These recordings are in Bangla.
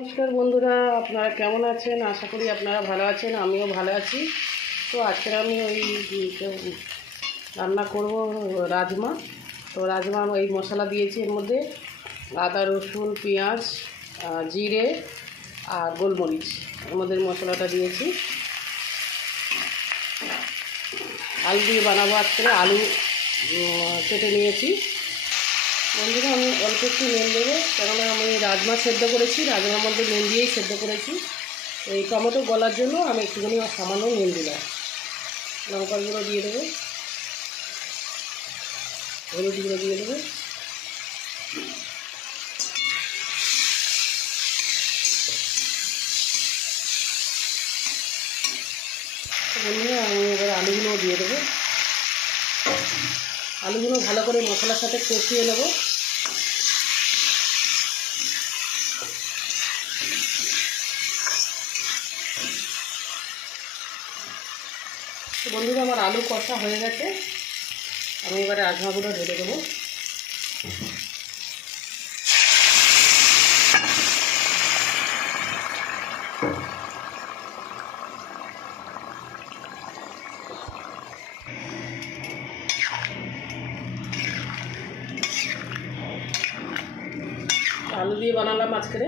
নমস্কার বন্ধুরা, আপনারা কেমন আছেন? আশা করি আপনারা ভালো আছেন, আমিও ভালো আছি। তো আজকে আমি রান্না করব রাজমা। তো রাজমা এই মশলা দিয়েছি, এর মধ্যে আদা রসুন পেঁয়াজ জিরে আর গোলমরিচ, এর মধ্যে মশলাটা দিয়েছি। আলু দিয়ে বানাবো আজকে। আলু কেটে নিয়েছি। বন্ধুরা, আমি অল্প একটু নুন দেবো, কেননা আমি রাজমা সেদ্ধ করেছি, রাজমার মধ্যে নুন দিয়েই সেদ্ধ করেছি। এই টমেটো গলার জন্য আমি একটুখানি সামান্য নুন দিলাম। লঙ্কার গুঁড়ো দিয়ে দেবো, হলুদ গুঁড়ো দিয়ে দেবো। বন্ধুরা, আমি এবার আলুগুলো দিয়ে দেবো। আলুগুলো ভালো করে মশলার সাথে কষিয়ে নেব। বন্ধুরা, আমার আলু কষা হয়ে গেছে, আমি এবারে রাজমাগুলো ঢেলে দেবো। আলু দিয়ে বানালাম আজকে।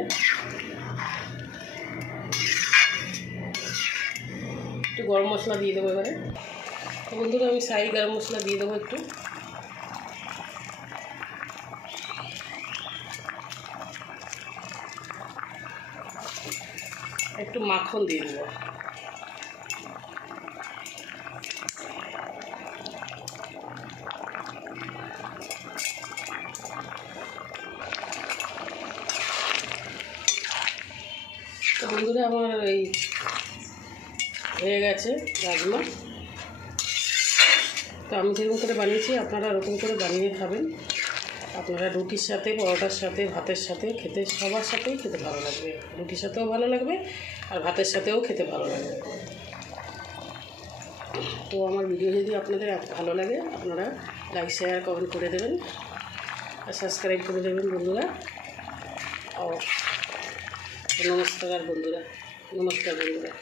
একটু গরম মশলা দিয়ে দেবো এবারে। বন্ধুরা, আমি সাই গরম মশলা দিয়ে দেবো একটু। একটু মাখন দিয়ে দেবো। তো বন্ধুরা, আমার এই হয়ে গেছে রাজমা। তো আমি যেরকম করে বানিয়েছি আপনারা ওরকম করে বানিয়ে খাবেন। আপনারা রুটির সাথে, পরোটার সাথে, ভাতের সাথে খেতে, সবার সাথেই খেতে ভালো লাগবে। রুটির সাথেও ভালো লাগবে আর ভাতের সাথেও খেতে ভালো লাগবে। তো আমার ভিডিও যদি আপনাদের ভালো লাগে, আপনারা লাইক শেয়ার কমেন্ট করে দেবেন আর সাবস্ক্রাইব করে দেবেন বন্ধুরা। ও নমস্কার বন্ধুরা, নমস্কার বন্ধুরা।